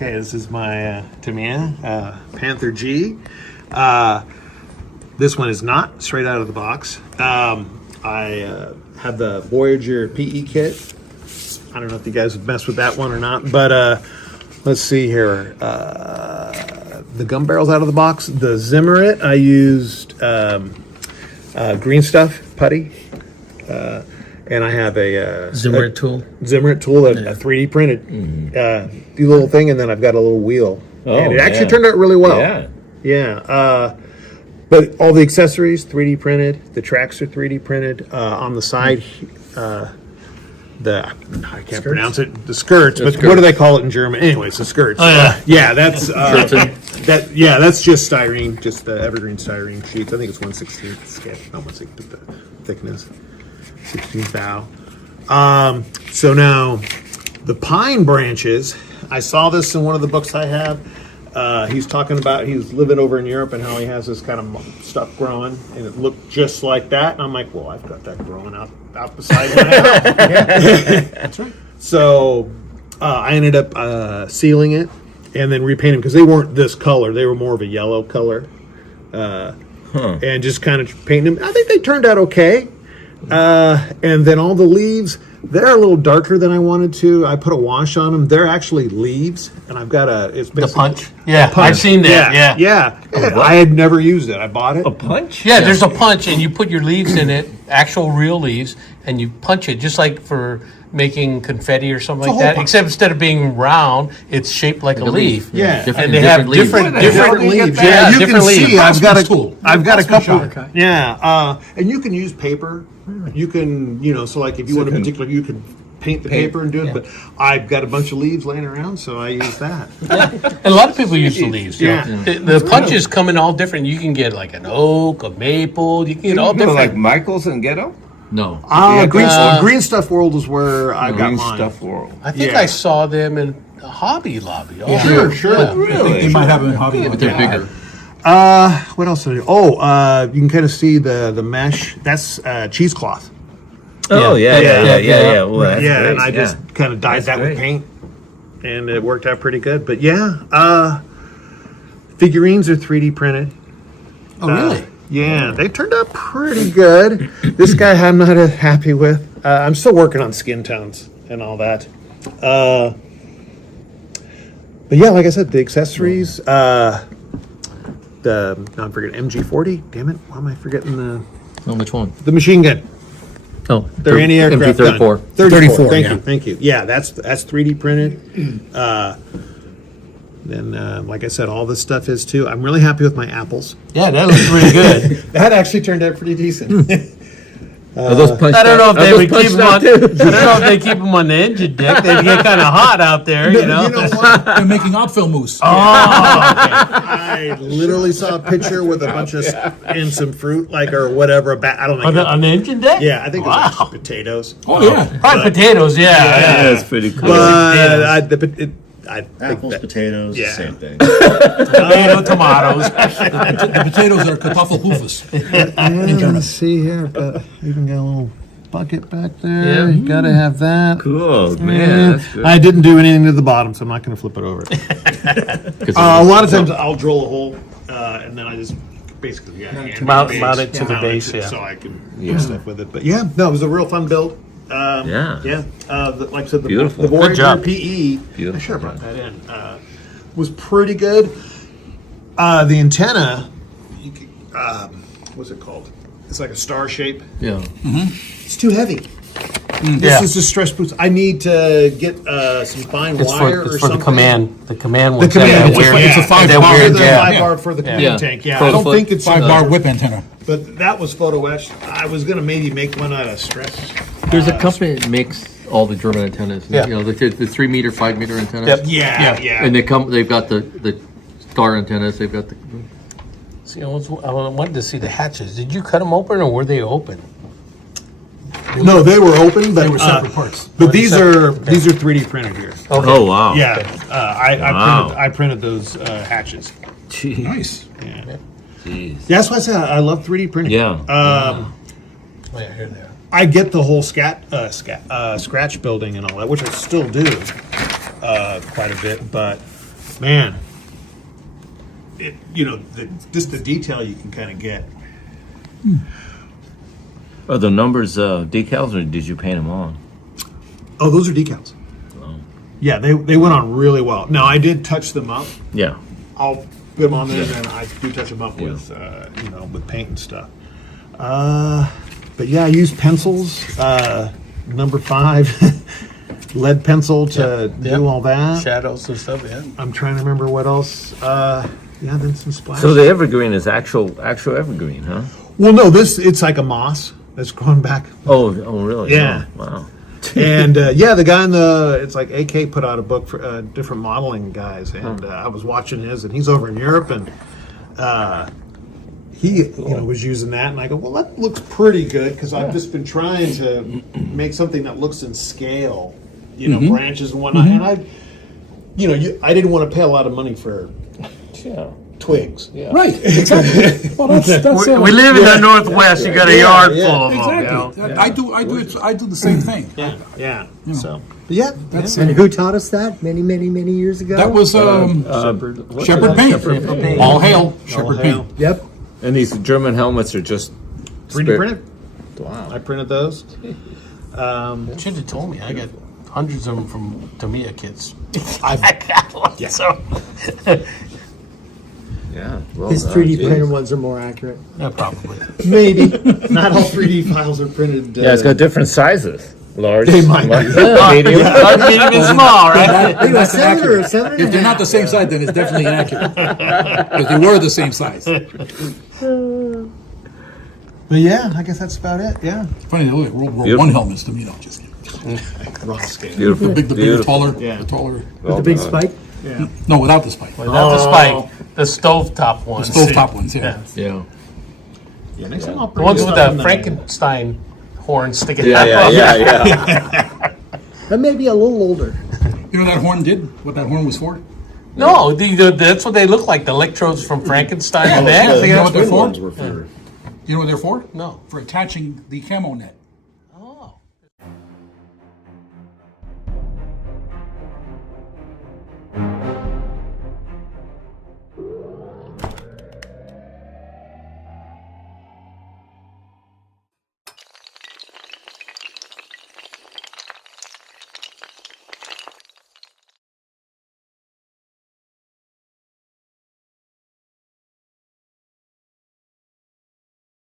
Okay, this is my Tamiya Panther G. This one is not straight out of the box. I have the Voyager PE kit. I don't know if you guys have messed with that one or not, but let's see here. The gum barrel's out of the box. The Zimmer it, I used green stuff putty. And I have a Zimmer tool. Zimmer tool, a 3D printed the little thing, and then I've got a little wheel. Oh, and it actually turned out really well. Yeah. But all the accessories 3D printed. The tracks are 3D printed. On the side, I can't pronounce it. The skirts, but what do they call it in German? Anyways, the skirts. Oh, yeah. That's that's just styrene, just the evergreen styrene sheets. I think it's 1/16 scale, not 1/16, but the thickness. 16th thou. So now the pine branches, I saw this in one of the books I have. He's talking about he's living over in Europe and how he has this kind of stuff growing and it looked just like that. And I'm like, well, I've got that growing out beside my house. That's right. So I ended up sealing it and then repainting because they weren't this color. They were more of a yellow color. And just kind of painting them. I think they turned out okay. And then all the leaves, they're a little darker than I wanted to. I put a wash on them. They're actually leaves, and I've got it's The punch? Yeah, I've seen that. Yeah. I had never used it. I bought it. A punch? Yeah, there's a punch, and you put your leaves in it, actual real leaves, and you punch it, just like for making confetti or something like that. punch. Except instead of being round, it's shaped like a leaf. Yeah. And they have different leaves. Yeah, you different can see. leaves. I've got a couple. Okay. Yeah, and you can use paper. You can, so like if you want a particular, you can paint the paper and do it. But I've got a bunch of leaves laying around, so I use that. And a lot of people use the leaves. Yeah. The punches come in all different. You can get like an oak, a maple. You can get all different. Like Michael's and Ghetto? No. Green Stuff World is where I got Green mine. Stuff World. I think I saw them in a Hobby Lobby. Sure. I think they might have them in Hobby, but they're bigger. What else did I do? You can kind of see the mesh. That's cheesecloth. Oh, yeah. Well, that's great. And I just kind of dyed that with paint, and it worked out pretty good. But figurines are 3D printed. Oh, really? Yeah, they turned out pretty good. This guy I'm not happy with. I'm still working on skin tones and all that. But yeah, like I said, the accessories. I'm forgetting MG40. Damn it! Why am I forgetting Which one? the machine gun? Oh, Their anti-aircraft gun. MG34. 34. Yeah. Thank you. Yeah, that's 3D printed. Then, like I said, all this stuff is too. I'm really happy with my apples. Yeah, that looks really good. That actually turned out pretty decent. Are those punched I don't know if out? they Are would those keep them punched on. out I too? don't know if they keep them on the engine deck. They get kind of hot out there, you know. You know what? They're making outfill mousse. I literally saw a picture with a bunch of and some fruit, or whatever. I don't know. On the engine deck? Yeah, I think it was actually potatoes. Oh, yeah. Probably potatoes. Yeah. That's pretty cool. But I think Apples, potatoes, Yeah. same thing. Tomato, tomatoes. The potatoes are Kartoffelpufes. Let's see here. But you can get a little bucket back there. Yeah. You got to have that. Cool, man. That's good. I didn't do anything to the bottom, so I'm not going to flip it over. A lot of times I'll drill a hole, and then I just basically Mount it to the base, so I can do stuff with it. But yeah, no, it was a real fun build. Yeah. Like I said, the Beautiful. Voyager Good job. PE. Beautiful. I should have brought that in. Was pretty good. The antenna, what's it called? It's like a star shape. Yeah. It's too heavy. This is just stress boost. I need to get some fine It's wire for or something. the command. The command ones. The command. That weird, It's a 5 that bar. weird, The yeah. 5 bar for the command Yeah. tank. Yeah, For I don't the think it's 5-bar whip antenna. But that was photo etched. I was gonna maybe make one out of stress. There's a company that makes all the German antennas. Yeah. You know, the 3 meter, 5 meter antennas. Yep. Yeah. And they've got the star antennas. They've got the. See, I wanted to see the hatches. Did you cut them open or were they open? No, they were open, but They were separate parts. But these are 3D printed here. Oh, wow. Yeah, Wow. I printed those hatches. Jeez. Nice. Yeah. Jeez. That's why I say I love 3D printing. Yeah. Oh, yeah, here they are. I get the whole scratch building and all that, which I still do quite a bit. But man, just the detail you can kind of get. Are the numbers decals, or did you paint them on? Oh, those are decals. Yeah, they went on really well. Now I did touch them up. Yeah. I'll put them on there, and then I do touch them up with with paint and stuff. But yeah, I use pencils. Number 5, lead pencil to do all that. Shadows and stuff, yeah. I'm trying to remember what else. Then some splash. So the evergreen is actual evergreen, huh? Well, no, it's like a moss that's growing back. Oh, really? Yeah. Oh, wow. And the guy it's like AK put out a book for different modeling guys, and I was watching his, and he's over in Europe, and he was using that, and I go, well, that looks pretty good, because I've just been trying to make something that looks in scale, branches and whatnot, and I didn't want to pay a lot of money for twigs. Yeah. Right, exactly. Well, that's We live in the Northwest. You got a yard full of them. exactly. I do the same thing. Yeah. So, but yeah, And who taught us that many years ago? That was Shepherd Paint. All hail Shepherd Paint. Yep. And these German helmets are just 3D printed. Wow, I printed those. Should have told me. I got hundreds of them from Tamiya kits. Yeah. So, yeah. Well, His 3D printed ones are more accurate. yeah, probably. Maybe not all 3D files are printed. Yeah, it's got different sizes. Large. They might be. Medium. Medium and small, right? Hey, seven If they're not the same size, then it's definitely inaccurate. Because they were the same size. But yeah, I guess that's about it. Yeah. Funny, they look like World War Beautiful. I helmets to me. No, just kidding. Raw scale. Beautiful. The bigger, Beautiful. taller, Yeah. the taller. With the big spike. Yeah. No, without the spike. Without the spike, the stovetop ones. Stovetop ones, yeah. Yeah. Yeah. Next time I'll The bring ones you with something the that- Frankenstein horn sticking Yeah, out. yeah. That may be a little older. You know what that horn did? What that horn was for? No, that's what they look like. The electrodes from Frankenstein. You know what they're for? Ones were for. You know what they're for? No. For attaching the camo net.